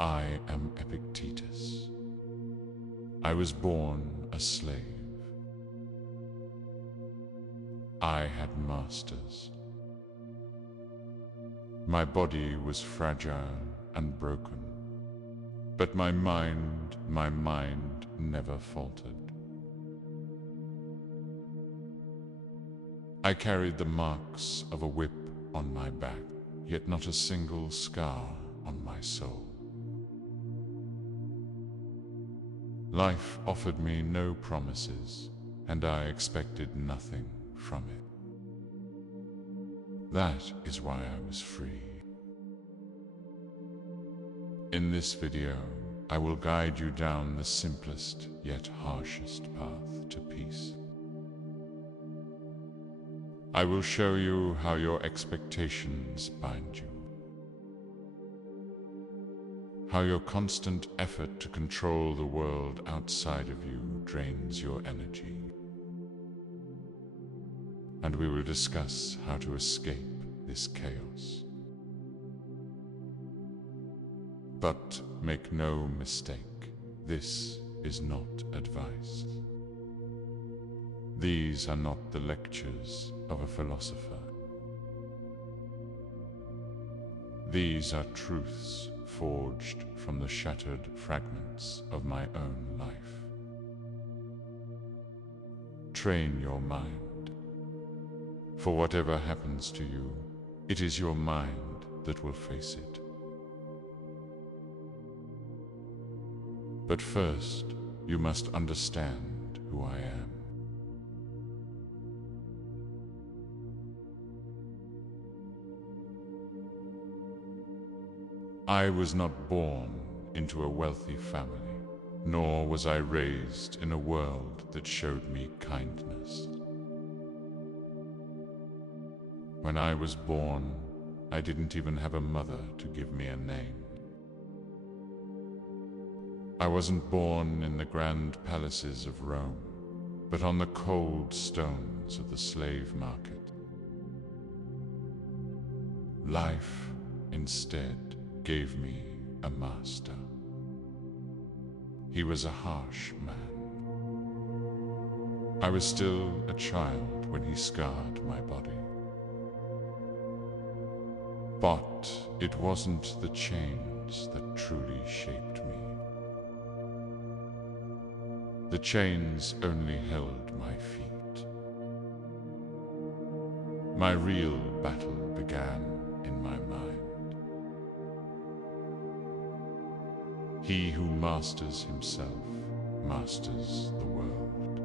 I am Epictetus. I was born a slave. I had masters. My body was fragile and broken, but my mind never faltered. I carried the marks of a whip on my back, yet not a single scar on my soul. Life offered me no promises, and I expected nothing from it. That is why I was free. In this video, I will guide you down the simplest yet harshest path to peace. I will show you how your expectations bind you, how your constant effort to control the world outside of you drains your energy, and we will discuss how to escape this chaos. But make no mistake, this is not advice. These are not the lectures of a philosopher. These are truths forged from the shattered fragments of my own life. Train your mind. For whatever happens to you, it is your mind that will face it. But first, you must understand who I am. I was not born into a wealthy family, nor was I raised in a world that showed me kindness. When I was born, I didn't even have a mother to give me a name. I wasn't born in the grand palaces of Rome, but on the cold stones of the slave market. Life, instead, gave me a master. He was a harsh man. I was still a child when he scarred my body. But it wasn't the chains that truly shaped me. The chains only held my feet. My real battle began in my mind. He who masters himself masters the world.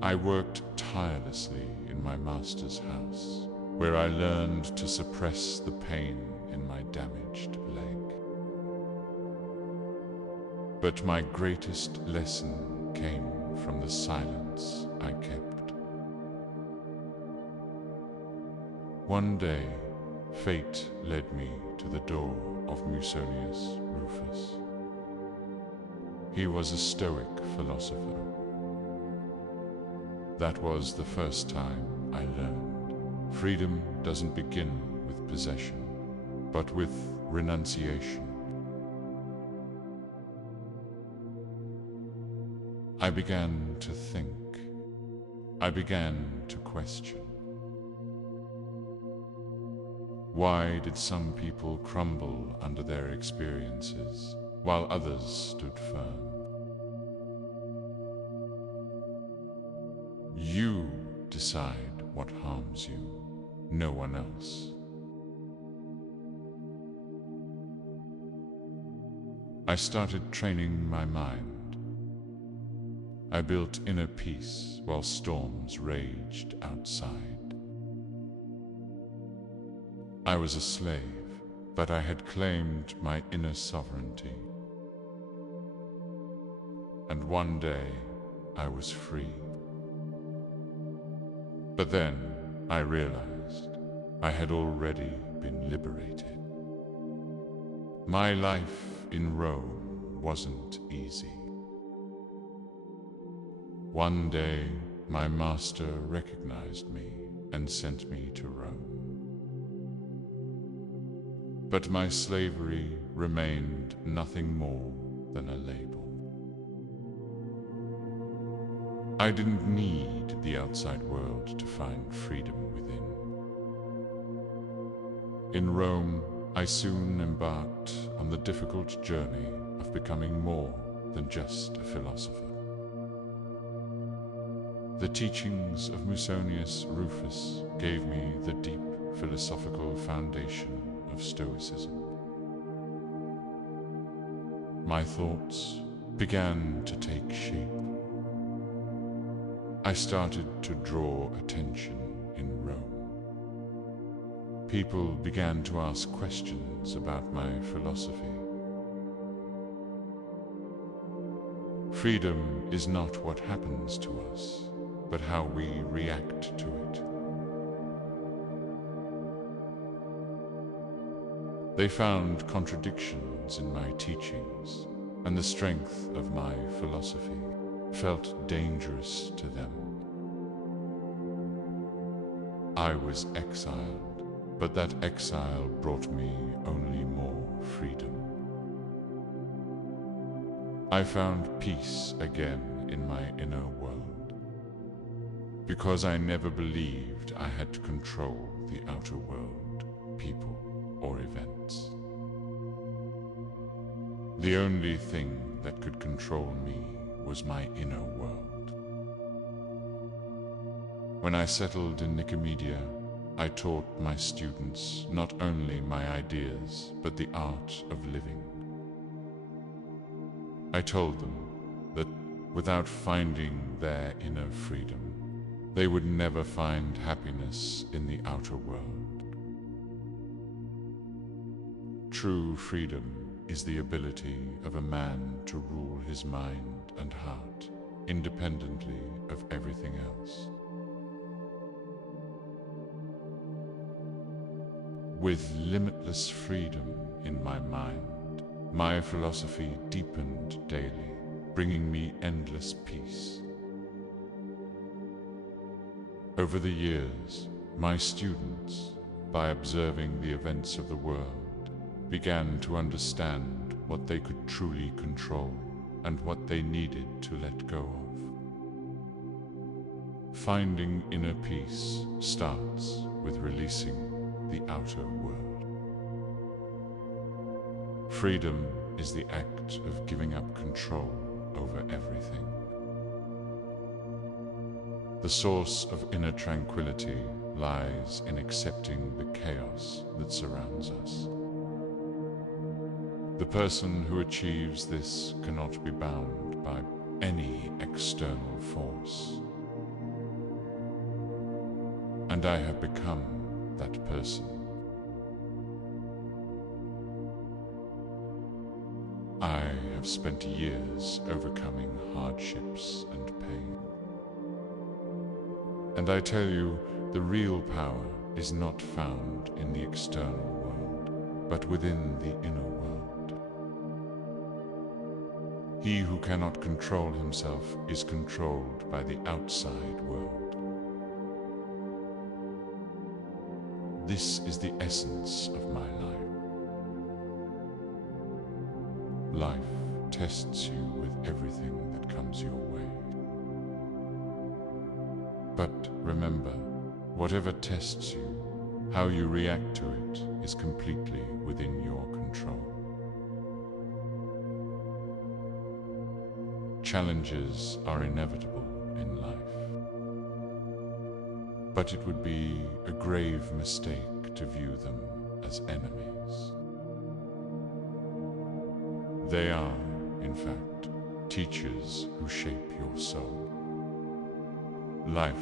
I worked tirelessly in my master's house, where I learned to suppress the pain in my damaged leg. But my greatest lesson came from the silence I kept. One day, fate led me to the door of Musonius Rufus. He was a Stoic philosopher. That was the first time I learned freedom doesn't begin with possession, but with renunciation. I began to think. I began to question. Why did some people crumble under their experiences, while others stood firm? You decide what harms you, no one else. I started training my mind. I built inner peace while storms raged outside. I was a slave, but I had claimed my inner sovereignty. And one day, I was free. But then, I realized I had already been liberated. My life in Rome wasn't easy. One day, my master recognized me and sent me to Rome. but my slavery remained nothing more than a label. I didn't need the outside world to find freedom within. In Rome, I soon embarked on the difficult journey of becoming more than just a philosopher. The teachings of Musonius Rufus gave me the deep philosophical foundation of Stoicism. My thoughts began to take shape. I started to draw attention in Rome. People began to ask questions about my philosophy. Freedom is not what happens to us, but how we react to it. They found contradictions in my teachings, and the strength of my philosophy felt dangerous to them. I was exiled, but that exile brought me only more freedom. I found peace again in my inner world, because I never believed I had to control the outer world, people, or events. The only thing that could control me was my inner world. When I settled in Nicomedia, I taught my students not only my ideas, but the art of living. I told them that without finding their inner freedom, they would never find happiness in the outer world. True freedom is the ability of a man to rule his mind and heart independently of everything else. With limitless freedom in my mind, my philosophy deepened daily, bringing me endless peace. Over the years, my students, by observing the events of the world, began to understand what they could truly control and what they needed to let go of. Finding inner peace starts with releasing the outer world. Freedom is the act of giving up control over everything. The source of inner tranquility lies in accepting the chaos that surrounds us. The person who achieves this cannot be bound by any external force. And I have become that person. I have spent years overcoming hardships and pain. And I tell you, the real power is not found in the external world, but within the inner world. He who cannot control himself is controlled by the outside world. This is the essence of my life. Life tests you with everything that comes your way. But remember, whatever tests you, how you react to it is completely within your control. Challenges are inevitable in life, but it would be a grave mistake to view them as enemies. They are, in fact, teachers who shape your soul. Life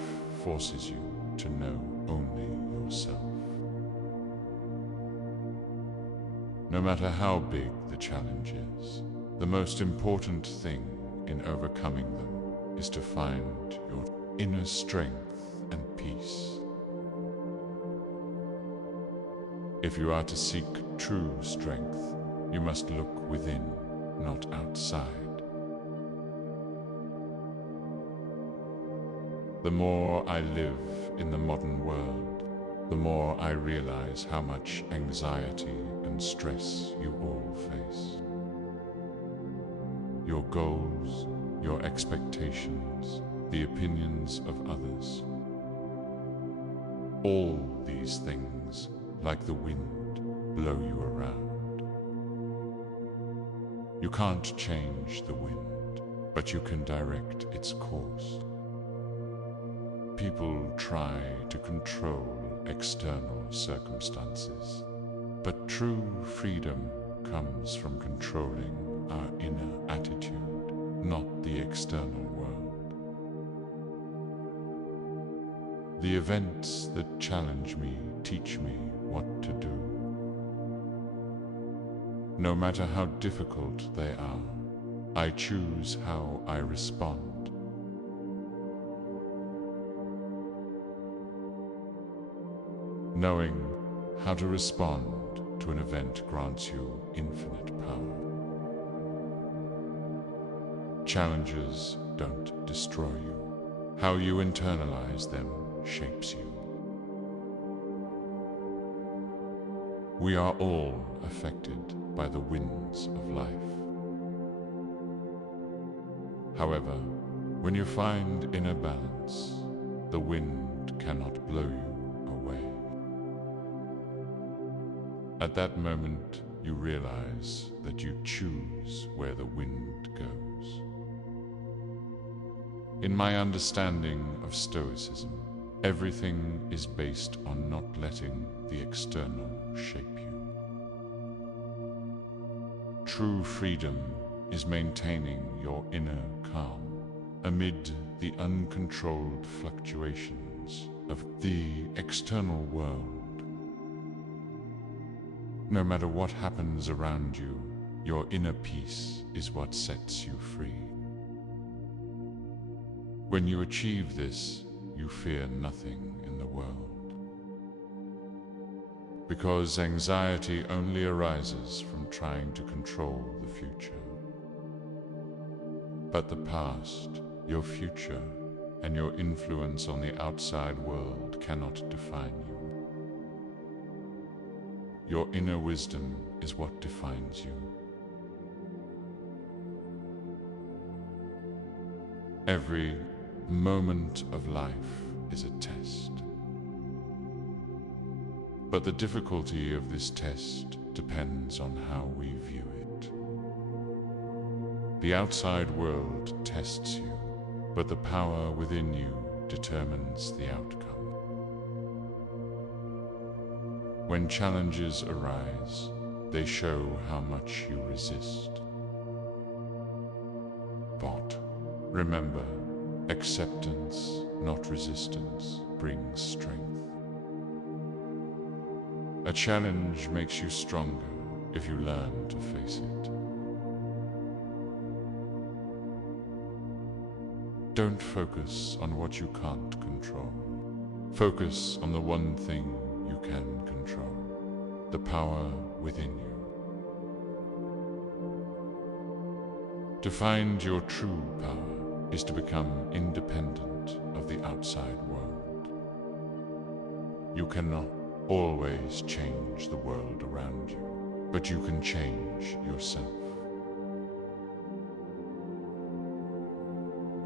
forces you to know only yourself. No matter how big the challenge is, the most important thing in overcoming them is to find your inner strength and peace. If you are to seek true strength, you must look within, not outside. The more I live in the modern world, the more I realize how much anxiety and and stress you all face. Your goals, your expectations, the opinions of others. All these things, like the wind, blow you around. You can't change the wind, but you can direct its course. People try to control external circumstances, but true freedom comes from controlling our inner attitude, not the external world. The events that challenge me teach me what to do. No matter how difficult they are, I choose how I respond. Knowing how to respond to an event grants you infinite power. Challenges don't destroy you. How you internalize them shapes you. We are all affected by the winds of life. However, when you find inner balance, the wind cannot blow you away. At that moment, you realize that you choose where the wind goes. In my understanding of Stoicism, everything is based on not letting the external shape you. True freedom is maintaining your inner calm amid the uncontrolled fluctuations of the external world. No matter what happens around you, your inner peace is what sets you free. When you achieve this, you fear nothing in the world. Because anxiety only arises from trying to control the future. But the past, your future, and your influence on the outside world cannot define you. Your inner wisdom is what defines you. Every moment of life is a test. But the difficulty of this test depends on how we view it. The outside world tests you, but the power within you determines the outcome. When challenges arise, they show how much you resist. But remember, acceptance, not resistance, brings strength. A challenge makes you stronger if you learn to face it. Don't focus on what you can't control. Focus on the one thing you can control, the power within you. To find your true power is to become independent of the outside world. You cannot always change the world around you, but you can change yourself.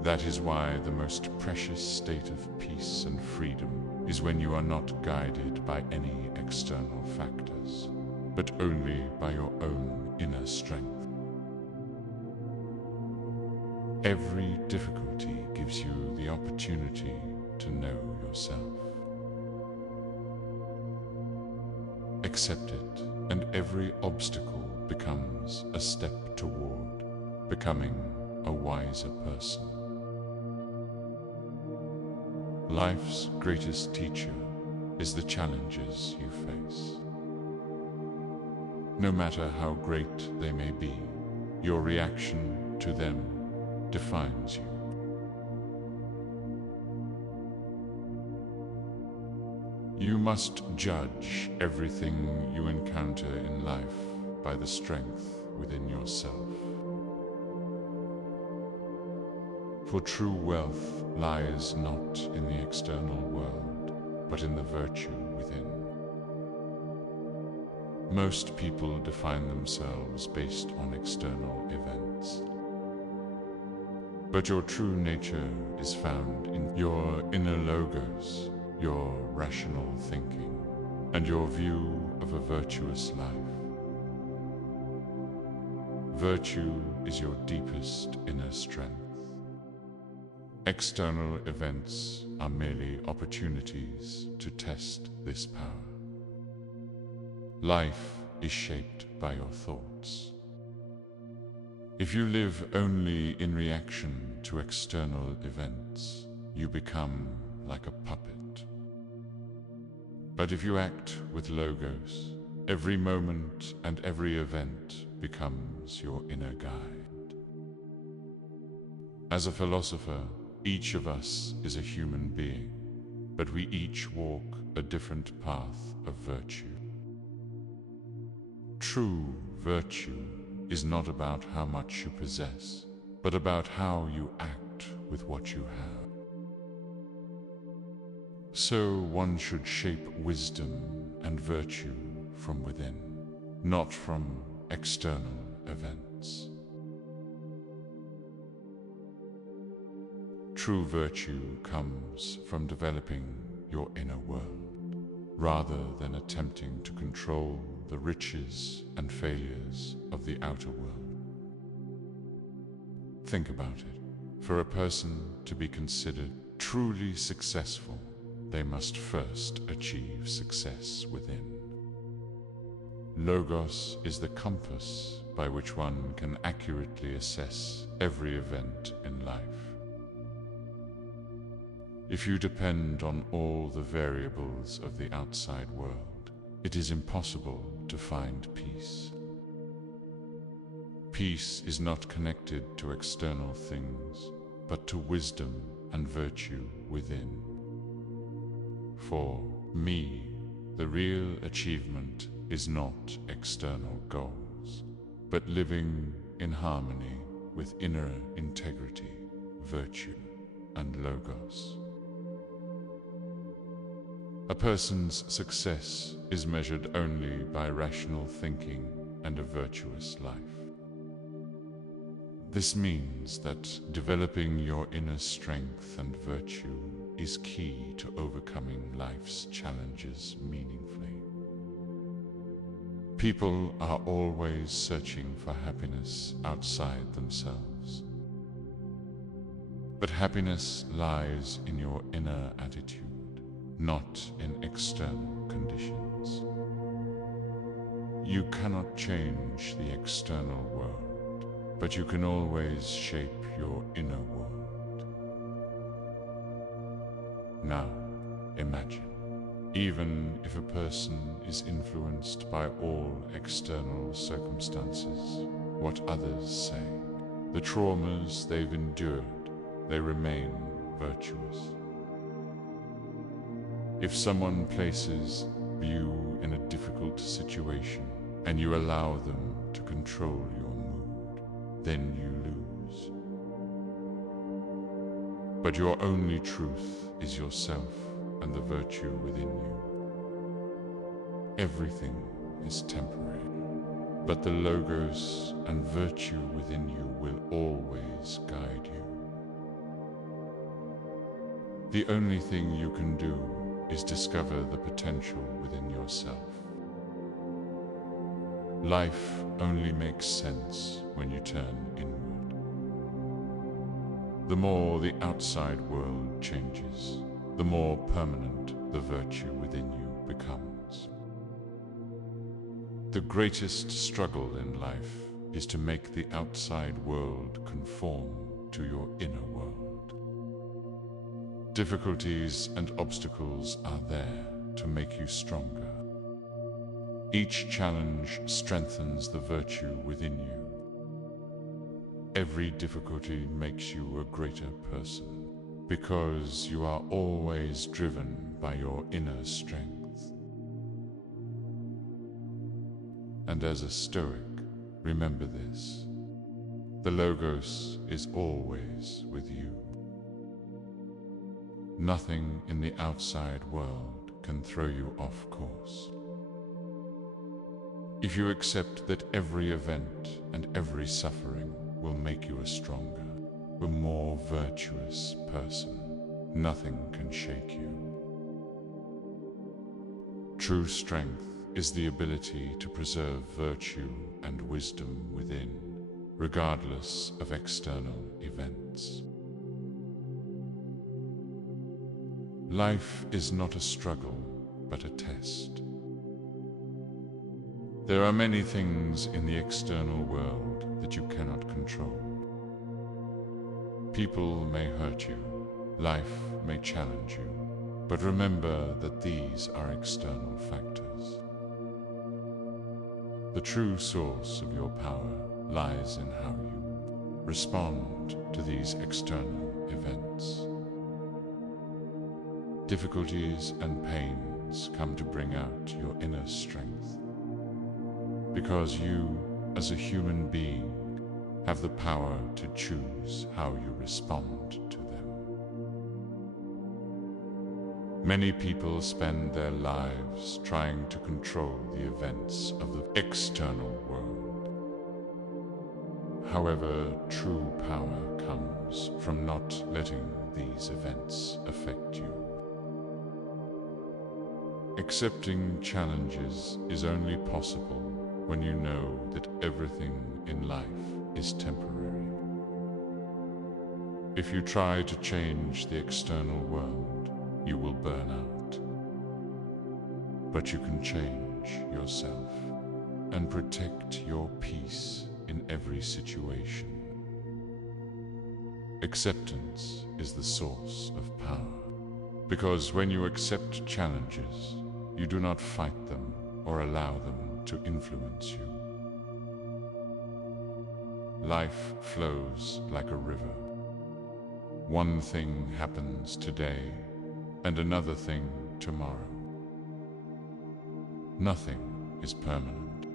That is why the most precious state of peace and freedom is when you are not guided by any external factors, but only by your own inner strength. Every difficulty gives you the opportunity to know yourself. Accept it, and every obstacle becomes a step toward becoming a wiser person. Life's greatest teacher is the challenges you face. No matter how great they may be, your reaction to them defines you. You must judge everything you encounter in life by the strength within yourself. For true wealth lies not in the external world, but in the virtue within. Most people define themselves based on external events. But your true nature is found in your inner logos, your rational thinking, and your view of a virtuous life. Virtue is your deepest inner strength. External events are merely opportunities to test this power. Life is shaped by your thoughts. If you live only in reaction to external events, you become like a puppet. But if you act with logos, every moment and every event becomes your inner guide. As a philosopher, each of us is a human being, but we each walk a different path of virtue. True virtue is not about how much you possess, but about how you act with what you have. So one should shape wisdom and virtue from within, not from external events. True virtue comes from developing your inner world, rather than attempting to control the riches and failures of the outer world. Think about it. For a person to be considered truly successful, they must first achieve success within. Logos is the compass by which one can accurately assess every event in life. If you depend on all the variables of the outside world, it is impossible to find peace. Peace is not connected to external things, but to wisdom and virtue within. For me, the real achievement is not external goals, but living in harmony with inner integrity, virtue, and logos. A person's success is measured only by rational thinking and a virtuous life. This means that developing your inner strength and virtue is key to overcoming life's challenges meaningfully. People are always searching for happiness outside themselves. But happiness lies in your inner attitude, not in external conditions. You cannot change the external world, but you can always shape your inner world. Now, imagine, even if a person is influenced by all external circumstances, what others say, the traumas they've endured, they remain virtuous. If someone places you in a difficult situation and you allow them to control your mood, then you lose. But your only truth is yourself and the virtue within you. Everything is temporary, but the logos and virtue within you will always guide you. The only thing you can do is discover the potential within yourself. Life only makes sense when you turn inward. The more the outside world changes, the more permanent the virtue within you becomes. The greatest struggle in life is to make the outside world conform to your inner world. Difficulties and obstacles are there to make you stronger. Each challenge strengthens the virtue within you. Every difficulty makes you a greater person, because you are always driven by your inner strength. And as a Stoic, remember this: the Logos is always with you. Nothing in the outside world can throw you off course. If you accept that every event and every suffering will make you a stronger, a more virtuous person, nothing can shake you. True strength is the ability to preserve virtue and wisdom within, regardless of external events. Life is not a struggle, but a test. There are many things in the external world that you cannot control. People may hurt you, life may challenge you, but remember that these are external factors. The true source of your power lies in how you respond to these external events. Difficulties and pains come to bring out your inner strength, because you, as a human being, have the power to choose how you respond to them. Many people spend their lives trying to control the events of the external world. However, true power comes from not letting these events affect you. Accepting challenges is only possible when you know that everything in life is temporary. If you try to change the external world, you will burn out. But you can change yourself and protect your peace in every situation. Acceptance is the source of power, because when you accept challenges, you do not fight them or allow them to influence you. Life flows like a river. One thing happens today and another thing tomorrow. Nothing is permanent.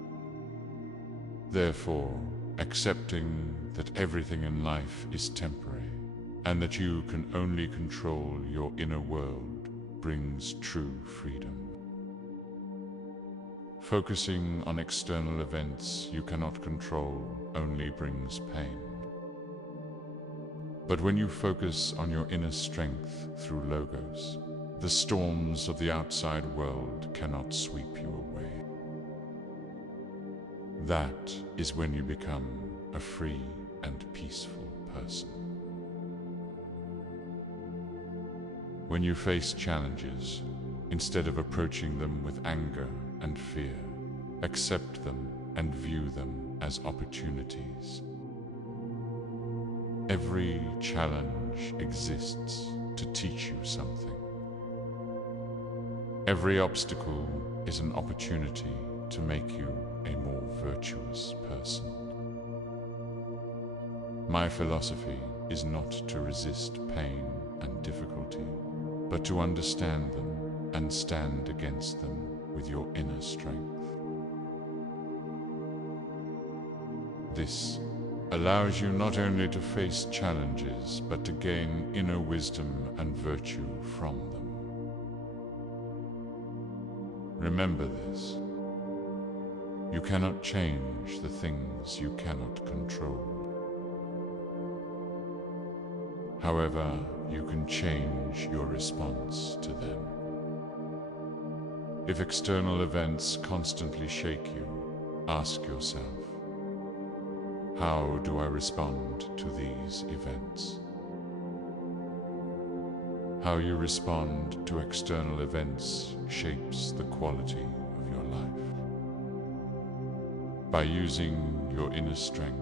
Therefore, accepting that everything in life is temporary and that you can only control your inner world brings true freedom. Focusing on external events you cannot control only brings pain. But when you focus on your inner strength through logos, the storms of the outside world cannot sweep you away. That is when you become a free and peaceful person. When you face challenges, instead of approaching them with anger and fear, accept them and view them as opportunities. Every challenge exists to teach you something. Every obstacle is an opportunity to make you a more virtuous person. My philosophy is not to resist pain and difficulty, but to understand them and stand against them with your inner strength. This allows you not only to face challenges, but to gain inner wisdom and virtue from them. Remember this. You cannot change the things you cannot control. However, you can change your response to them. If external events constantly shake you, ask yourself, how do I respond to these events? How you respond to external events shapes the quality of your life. By using your inner strength,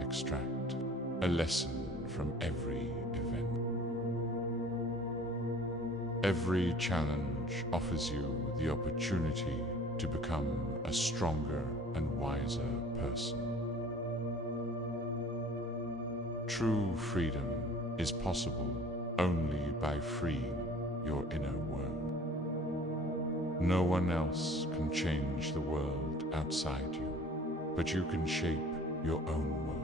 extract a lesson from every event. Every challenge offers you the opportunity to become a stronger and wiser person. True freedom is possible only by freeing your inner world. No one else can change the world outside you, but you can shape your own world.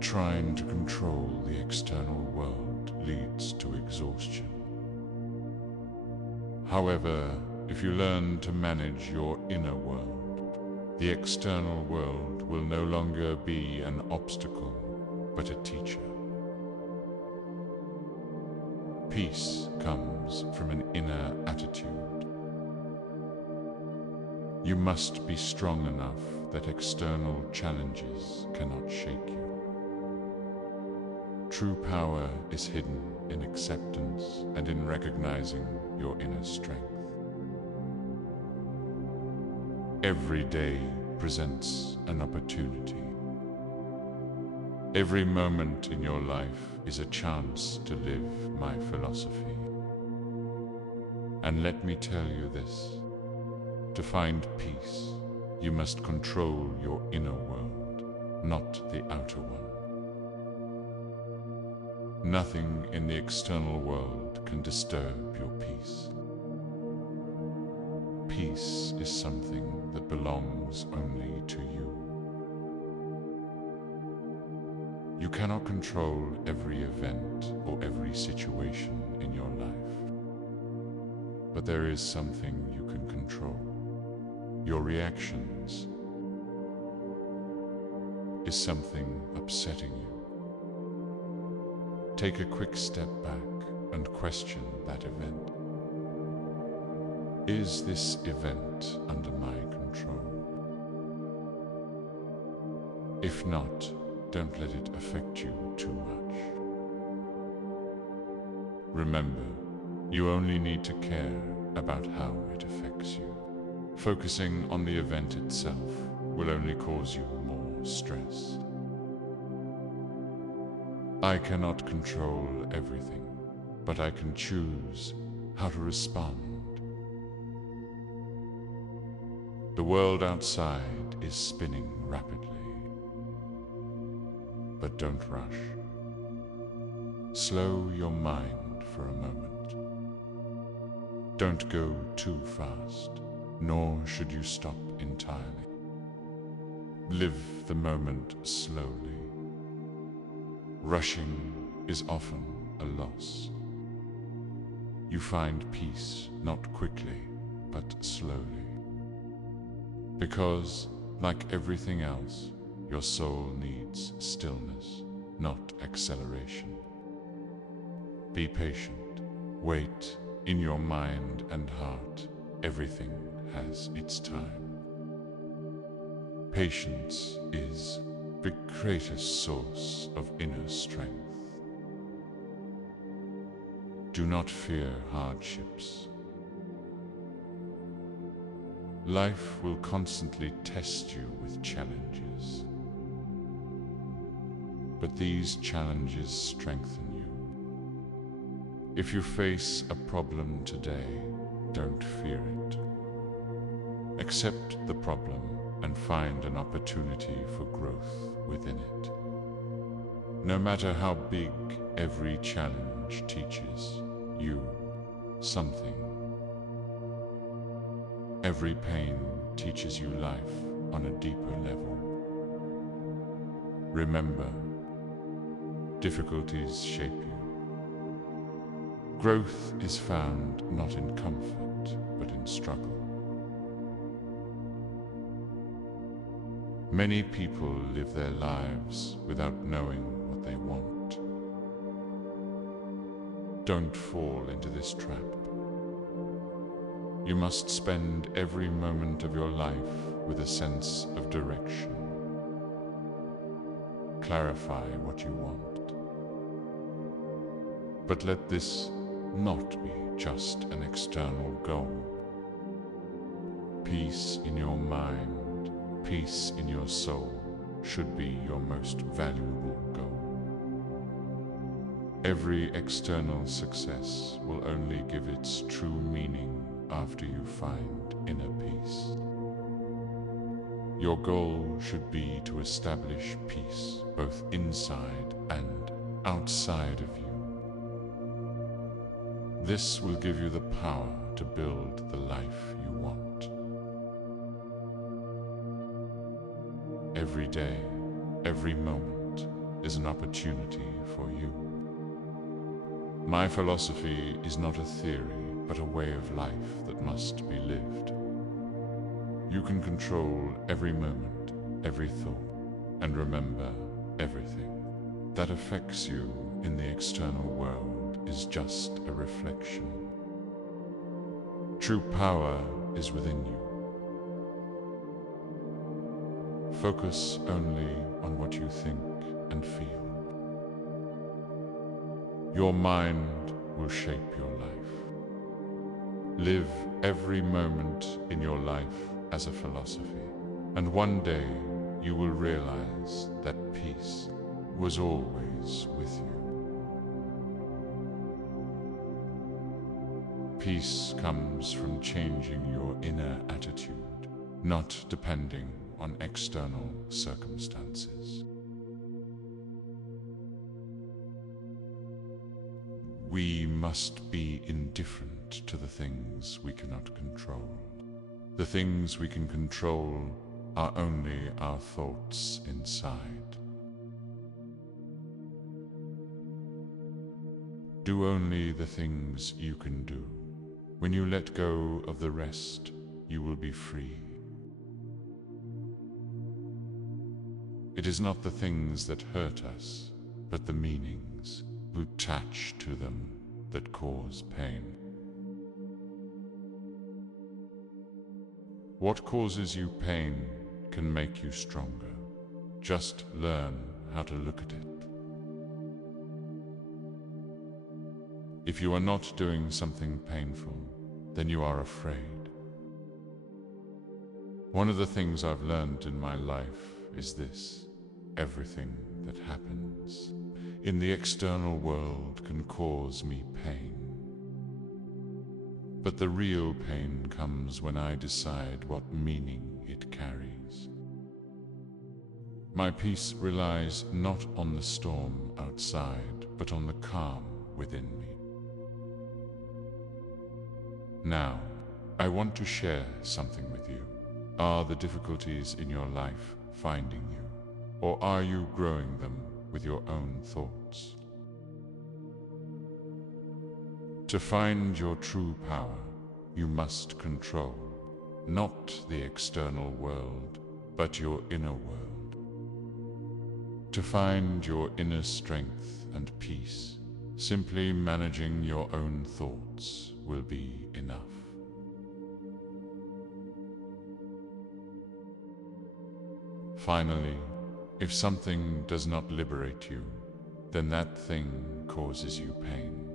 Trying to control the external world leads to exhaustion. However, if you learn to manage your inner world, the external world will no longer be an obstacle, but a teacher. Peace comes from an inner attitude. You must be strong enough that external challenges cannot shake you. True power is hidden in acceptance and in recognizing your inner strength. Every day presents an opportunity. Every moment in your life is a chance to live my philosophy. And let me tell you this, to find peace, you must control your inner world, not the outer one. Nothing in the external world can disturb your peace. Peace is something that belongs only to you. You cannot control every event or every situation in your life. But there is something you can control. Your reactions. Is something upsetting you? Take a quick step back and question that event. Is this event under my control? If not, don't let it affect you too much. Remember, you only need to care about how it affects you. Focusing on the event itself will only cause you more stress. I cannot control everything, but I can choose how to respond. The world outside is spinning rapidly, but don't rush. Slow your mind for a moment. Don't go too fast, nor should you stop entirely. Live the moment slowly. Rushing is often a loss. You find peace not quickly, but slowly. Because, like everything else, your soul needs stillness, not acceleration. Be patient. Wait. In your mind and heart, everything has its time. Patience is the greatest source of inner strength. Do not fear hardships. Life will constantly test you with challenges. But these challenges strengthen you. If you face a problem today, don't fear it. Accept the problem and find an opportunity for growth within it. No matter how big, every challenge teaches you something. Every pain teaches you life on a deeper level. Remember, difficulties shape you. Growth is found not in comfort, but in struggle. Many people live their lives without knowing what they want. Don't fall into this trap. You must spend every moment of your life with a sense of direction. Clarify what you want. But let this not be just an external goal. Peace in your mind, peace in your soul should be your most valuable goal. Every external success will only give its true meaning after you find inner peace. Your goal should be to establish peace both inside and outside of you. This will give you the power to build the life you want. Every day, every moment is an opportunity for you. My philosophy is not a theory, but a way of life that must be lived. You can control every moment, every thought, and remember everything that affects you in the external world is just a reflection. True power is within you. Focus only on what you think and feel. Your mind will shape your life. Live every moment in your life as a philosophy, and one day you will realize that peace was always with you. Peace comes from changing your inner attitude, not depending on external circumstances. We must be indifferent to the things we cannot control. The things we can control are only our thoughts inside. Do only the things you can do. When you let go of the rest, you will be free. It is not the things that hurt us, but the meanings attached to them that cause pain. What causes you pain can make you stronger. Just learn how to look at it. If you are not doing something painful, then you are afraid. One of the things I've learned in my life is this: everything that happens in the external world can cause me pain. But the real pain comes when I decide what meaning it carries. My peace relies not on the storm outside, but on the calm within me. Now, I want to share something with you. Are the difficulties in your life finding you, or are you growing them with your own thoughts? To find your true power, you must control not the external world, but your inner world. To find your inner strength and peace, simply managing your own thoughts will be enough. Finally, if something does not liberate you, then that thing causes you pain.